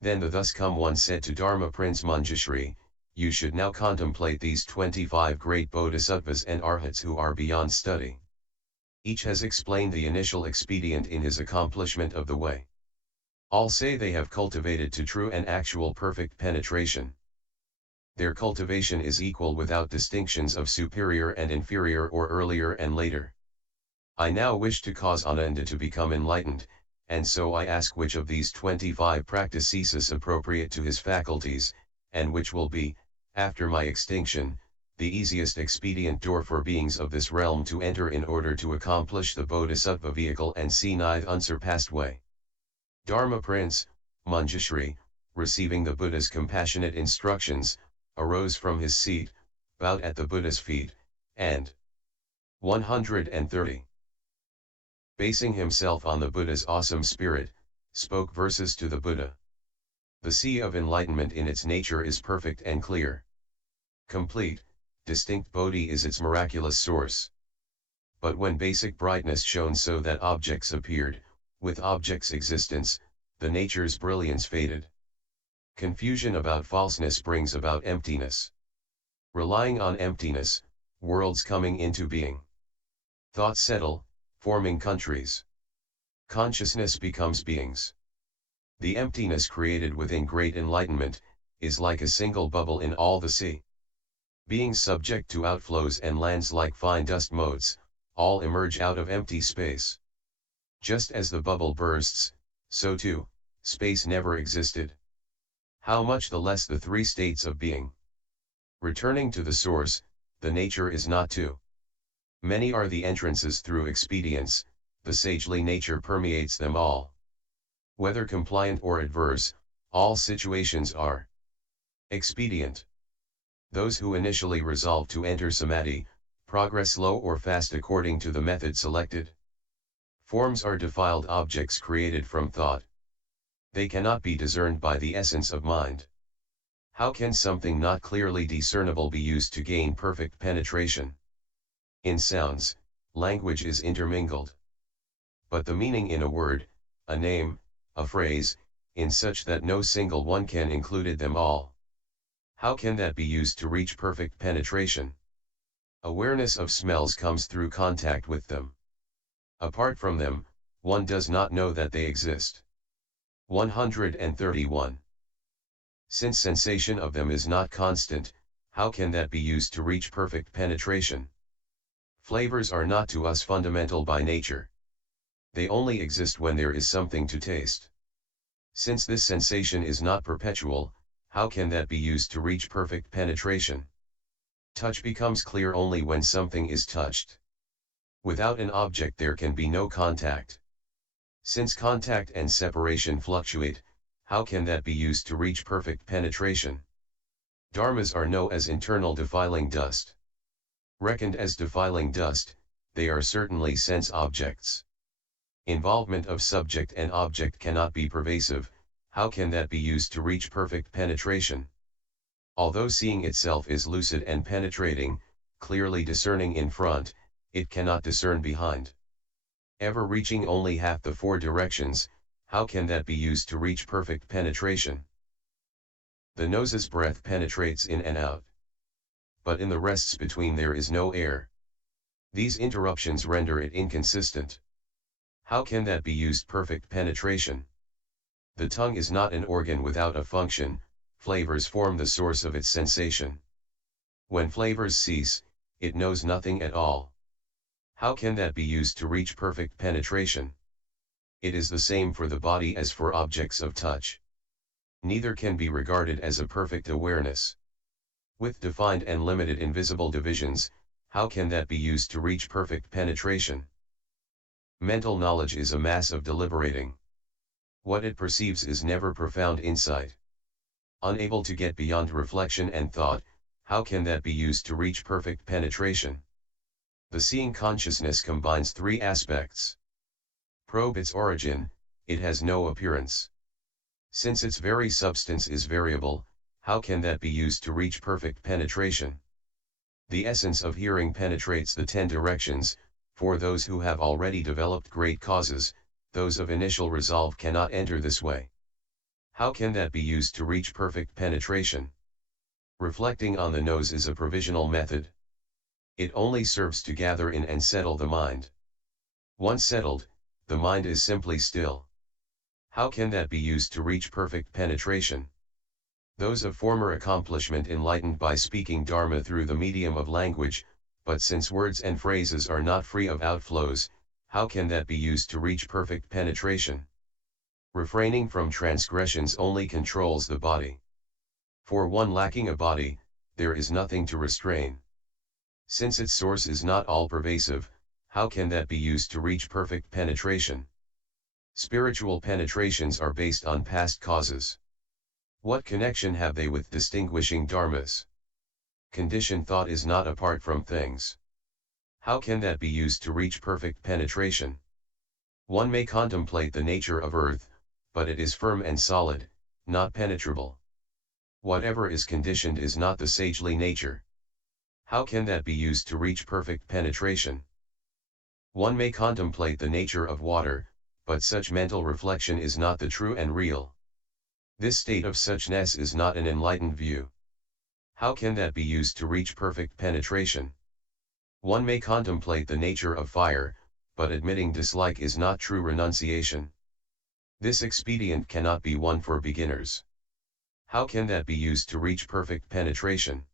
Then the thus come one said to Dharma Prince Manjushri, you should now contemplate these 25 great bodhisattvas and arhats who are beyond study. Each has explained the initial expedient in his accomplishment of the way. All say they have cultivated to true and actual perfect penetration. Their cultivation is equal without distinctions of superior and inferior or earlier and later. I now wish to cause Ananda to become enlightened, and so I ask which of these 25 practices is appropriate to his faculties, and which will be, after my extinction, the easiest expedient door for beings of this realm to enter in order to accomplish the bodhisattva vehicle and see nigh unsurpassed way. Dharma Prince, Manjushri, receiving the Buddha's compassionate instructions, arose from his seat, bowed at the Buddha's feet, and 130. Basing himself on the Buddha's awesome spirit, spoke verses to the Buddha. The sea of enlightenment in its nature is perfect and clear. Complete, distinct Bodhi is its miraculous source. But when basic brightness shone so that objects appeared, with objects' existence, the nature's brilliance faded. Confusion about falseness brings about emptiness. Relying on emptiness, worlds coming into being. Thoughts settle, forming countries. Consciousness becomes beings. The emptiness created within great enlightenment, is like a single bubble in all the sea. Being subject to outflows and lands like fine dust motes, all emerge out of empty space. Just as the bubble bursts, so too, space never existed. How much the less the three states of being. Returning to the source, the nature is not two. Many are the entrances through expedience, the sagely nature permeates them all. Whether compliant or adverse, all situations are expedient. Those who initially resolve to enter samadhi, progress slow or fast according to the method selected. Forms are defiled objects created from thought. They cannot be discerned by the essence of mind. How can something not clearly discernible be used to gain perfect penetration? In sounds, language is intermingled. But the meaning in a word, a name, a phrase, in such that no single one can include them all. How can that be used to reach perfect penetration? Awareness of smells comes through contact with them. Apart from them, one does not know that they exist. 131. Since sensation of them is not constant, how can that be used to reach perfect penetration? Flavors are not to us fundamental by nature. They only exist when there is something to taste. Since this sensation is not perpetual, how can that be used to reach perfect penetration? Touch becomes clear only when something is touched. Without an object there can be no contact. Since contact and separation fluctuate, how can that be used to reach perfect penetration? Dharmas are known as internal defiling dust. Reckoned as defiling dust, they are certainly sense objects. Involvement of subject and object cannot be pervasive, how can that be used to reach perfect penetration? Although seeing itself is lucid and penetrating, clearly discerning in front, it cannot discern behind. Ever reaching only half the four directions, how can that be used to reach perfect penetration? The nose's breath penetrates in and out. But in the rests between there is no air. These interruptions render it inconsistent. How can that be used perfect penetration? The tongue is not an organ without a function, flavors form the source of its sensation. When flavors cease, it knows nothing at all. How can that be used to reach perfect penetration? It is the same for the body as for objects of touch. Neither can be regarded as a perfect awareness. With defined and limited invisible divisions, how can that be used to reach perfect penetration? Mental knowledge is a mass of deliberating. What it perceives is never profound insight. Unable to get beyond reflection and thought, how can that be used to reach perfect penetration? The seeing consciousness combines three aspects. Probe its origin, it has no appearance. Since its very substance is variable, how can that be used to reach perfect penetration? The essence of hearing penetrates the 10 directions, for those who have already developed great causes, those of initial resolve cannot enter this way. How can that be used to reach perfect penetration? Reflecting on the nose is a provisional method. It only serves to gather in and settle the mind. Once settled, the mind is simply still. How can that be used to reach perfect penetration? Those of former accomplishment enlightened by speaking Dharma through the medium of language, but since words and phrases are not free of outflows, how can that be used to reach perfect penetration? Refraining from transgressions only controls the body. For one lacking a body, there is nothing to restrain. Since its source is not all-pervasive, how can that be used to reach perfect penetration? Spiritual penetrations are based on past causes. What connection have they with distinguishing dharmas? Conditioned thought is not apart from things. How can that be used to reach perfect penetration? One may contemplate the nature of earth, but it is firm and solid, not penetrable. Whatever is conditioned is not the sagely nature. How can that be used to reach perfect penetration? One may contemplate the nature of water, but such mental reflection is not the true and real. This state of suchness is not an enlightened view. How can that be used to reach perfect penetration? One may contemplate the nature of fire, but admitting dislike is not true renunciation. This expedient cannot be one for beginners. How can that be used to reach perfect penetration?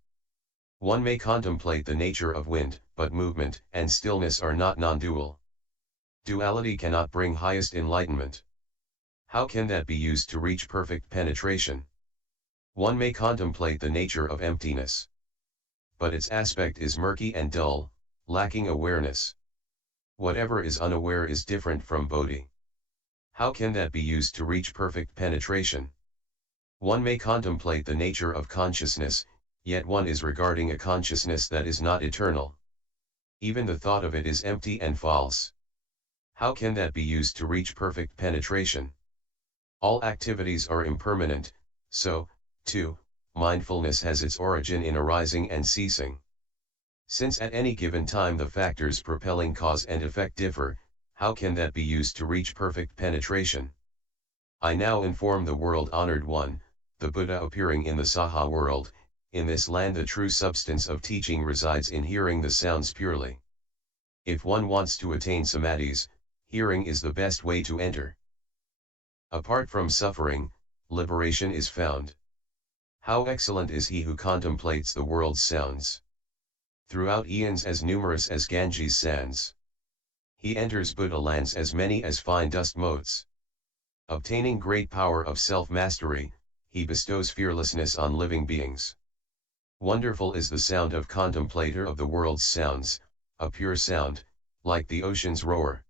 One may contemplate the nature of wind, but movement and stillness are not non-dual. Duality cannot bring highest enlightenment. How can that be used to reach perfect penetration? One may contemplate the nature of emptiness. But its aspect is murky and dull, lacking awareness. Whatever is unaware is different from bodhi. How can that be used to reach perfect penetration? One may contemplate the nature of consciousness, yet one is regarding a consciousness that is not eternal. Even the thought of it is empty and false. How can that be used to reach perfect penetration? All activities are impermanent, so, too, mindfulness has its origin in arising and ceasing. Since at any given time the factors propelling cause and effect differ, how can that be used to reach perfect penetration? I now inform the world-honored one, the Buddha appearing in the Saha world, in this land the true substance of teaching resides in hearing the sounds purely. If one wants to attain samadhis, hearing is the best way to enter. Apart from suffering, liberation is found. How excellent is he who contemplates the world's sounds. Throughout eons as numerous as Ganges sands. He enters Buddha lands as many as fine dust motes. Obtaining great power of self-mastery, he bestows fearlessness on living beings. Wonderful is the sound of contemplator of the world's sounds, a pure sound, like the ocean's roar.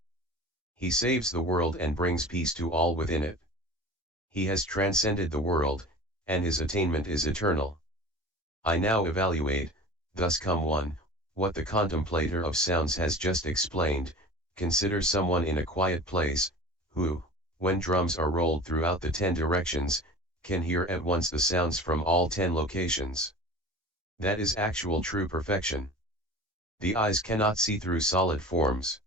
He saves the world and brings peace to all within it. He has transcended the world, and his attainment is eternal. I now evaluate, thus come one, what the contemplator of sounds has just explained. Consider someone in a quiet place, who, when drums are rolled throughout the 10 directions, can hear at once the sounds from all 10 locations. That is actual true perfection. The eyes cannot see through solid forms.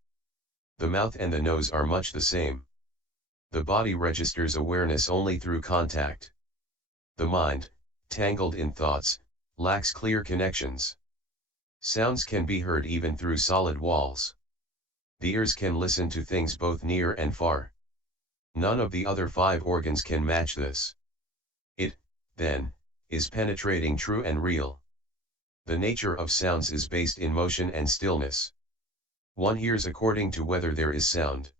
The mouth and the nose are much the same. The body registers awareness only through contact. The mind, tangled in thoughts, lacks clear connections. Sounds can be heard even through solid walls. The ears can listen to things both near and far. None of the other 5 organs can match this. It, then, is penetrating true and real. The nature of sounds is based in motion and stillness. One hears according to whether there is sound.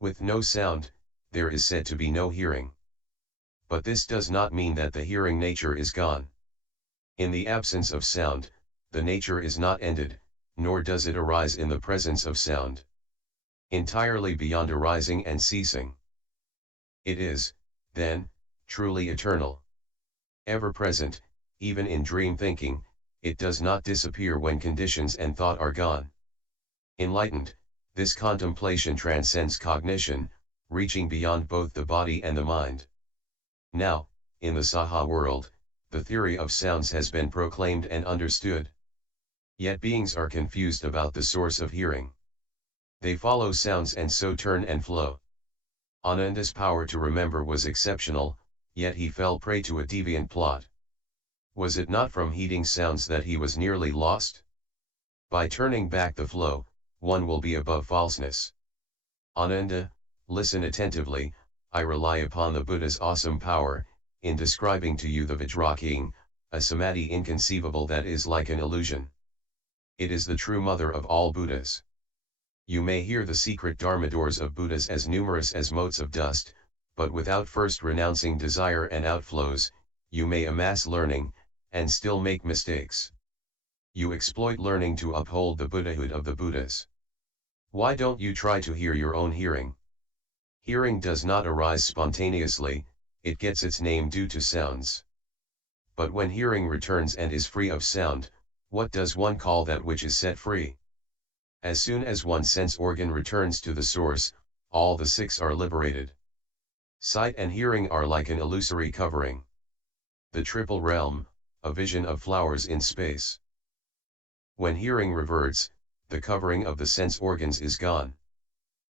With no sound, there is said to be no hearing. But this does not mean that the hearing nature is gone. In the absence of sound, the nature is not ended, nor does it arise in the presence of sound. Entirely beyond arising and ceasing. It is, then, truly eternal. Ever present, even in dream thinking, it does not disappear when conditions and thought are gone. Enlightened, this contemplation transcends cognition, reaching beyond both the body and the mind. Now, in the Saha world, the theory of sounds has been proclaimed and understood. Yet beings are confused about the source of hearing. They follow sounds and so turn and flow. Ananda's power to remember was exceptional, yet he fell prey to a deviant plot. Was it not from heeding sounds that he was nearly lost? By turning back the flow, one will be above falseness. Ananda, listen attentively, I rely upon the Buddha's awesome power, in describing to you the Vajraking, a samadhi inconceivable that is like an illusion. It is the true mother of all Buddhas. You may hear the secret Dharma doors of Buddhas as numerous as motes of dust, but without first renouncing desire and outflows, you may amass learning, and still make mistakes. You exploit learning to uphold the Buddhahood of the Buddhas. Why don't you try to hear your own hearing? Hearing does not arise spontaneously, it gets its name due to sounds. But when hearing returns and is free of sound, what does one call that which is set free? As soon as one sense organ returns to the source, all the six are liberated. Sight and hearing are like an illusory covering. The triple realm, a vision of flowers in space. When hearing reverts, the covering of the sense organs is gone.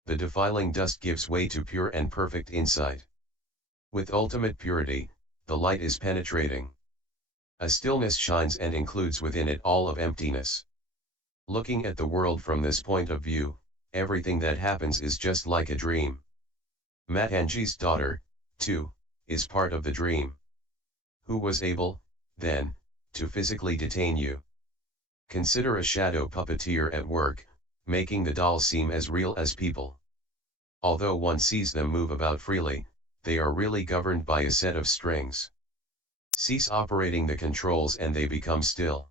The defiling dust gives way to pure and perfect insight. With ultimate purity, the light is penetrating. A stillness shines and includes within it all of emptiness. Looking at the world from this point of view, everything that happens is just like a dream. Matanji's daughter, too, is part of the dream. Who was able, then, to physically detain you? Consider a shadow puppeteer at work, making the dolls seem as real as people. Although one sees them move about freely, they are really governed by a set of strings. Cease operating the controls and they become still.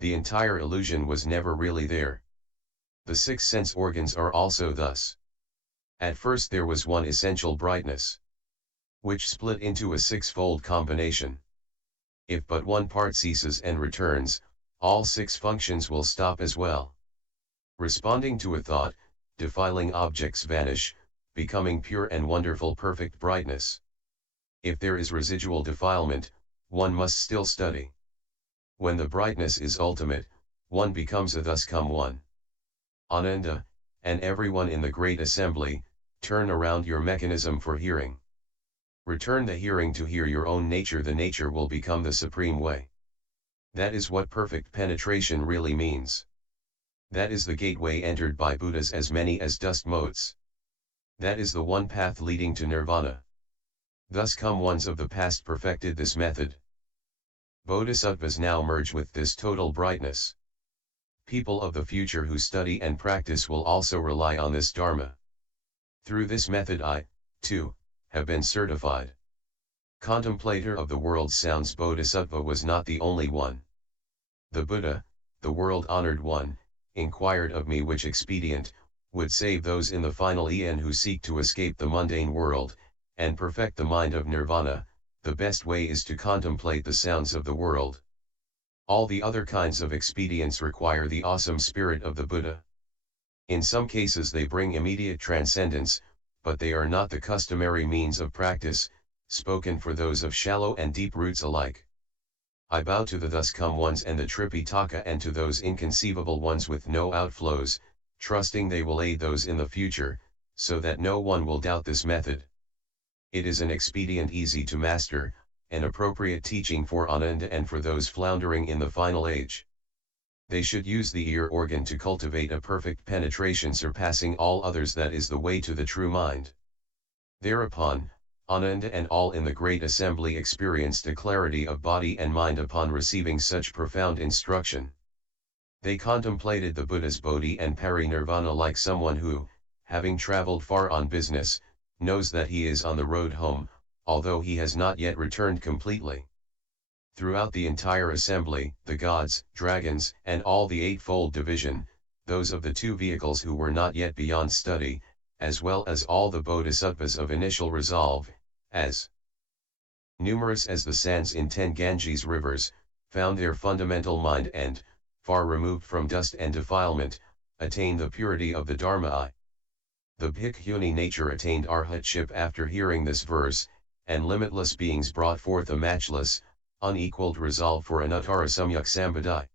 The entire illusion was never really there. The six sense organs are also thus. At first there was one essential brightness, which split into a six-fold combination. If but one part ceases and returns, all six functions will stop as well. Responding to a thought, defiling objects vanish, becoming pure and wonderful perfect brightness. If there is residual defilement, one must still study. When the brightness is ultimate, one becomes a thus come one. Ananda, and everyone in the great assembly, turn around your mechanism for hearing. Return the hearing to hear your own nature. The nature will become the supreme way. That is what perfect penetration really means. That is the gateway entered by Buddhas as many as dust motes. That is the one path leading to Nirvana. Thus come ones of the past perfected this method. Bodhisattvas now merge with this total brightness. People of the future who study and practice will also rely on this Dharma. Through this method I, too, have been certified. Contemplator of the world sounds. Bodhisattva was not the only one. The Buddha, the world-honored one, inquired of me which expedient would save those in the final eon who seek to escape the mundane world, and perfect the mind of Nirvana. The best way is to contemplate the sounds of the world. All the other kinds of expedients require the awesome spirit of the Buddha. In some cases they bring immediate transcendence, but they are not the customary means of practice, spoken for those of shallow and deep roots alike. I bow to the thus come ones and the Tripitaka and to those inconceivable ones with no outflows, trusting they will aid those in the future, so that no one will doubt this method. It is an expedient easy to master, an appropriate teaching for Ananda and for those floundering in the final age. They should use the ear organ to cultivate a perfect penetration surpassing all others. That is the way to the true mind. Thereupon, Ananda and all in the great assembly experienced a clarity of body and mind upon receiving such profound instruction. They contemplated the Buddha's Bodhi and Parinirvana like someone who, having traveled far on business, knows that he is on the road home, although he has not yet returned completely. Throughout the entire assembly, the gods, dragons, and all the eightfold division, those of the two vehicles who were not yet beyond study, as well as all the bodhisattvas of initial resolve, as numerous as the sands in 10 Ganges rivers, found their fundamental mind and, far removed from dust and defilement, attained the purity of the Dharma. The bhikkhuni nature attained arhatship after hearing this verse, and limitless beings brought forth a matchless, unequaled resolve for anuttara samyak sambadhi.